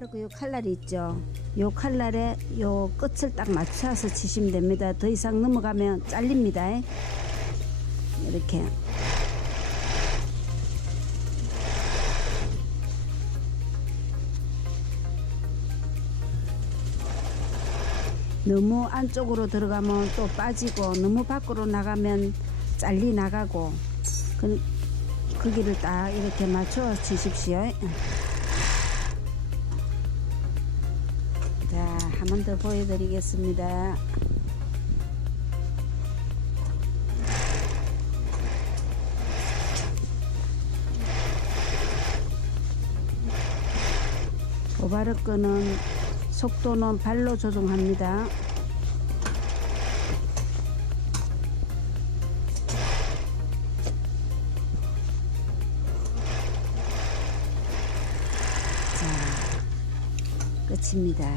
오버로크 요 칼날이 있죠. 요 칼날에 요 끝을 딱 맞춰서 치시면 됩니다. 더 이상 넘어가면 잘립니다. 이렇게. 너무 안쪽으로 들어가면 또 빠지고, 너무 밖으로 나가면 잘리 나가고, 거기를 딱 이렇게 맞춰 치십시오. 자, 한 번 더 보여드리겠습니다. 오버로크는 속도는 발로 조정합니다. 자, 끝입니다.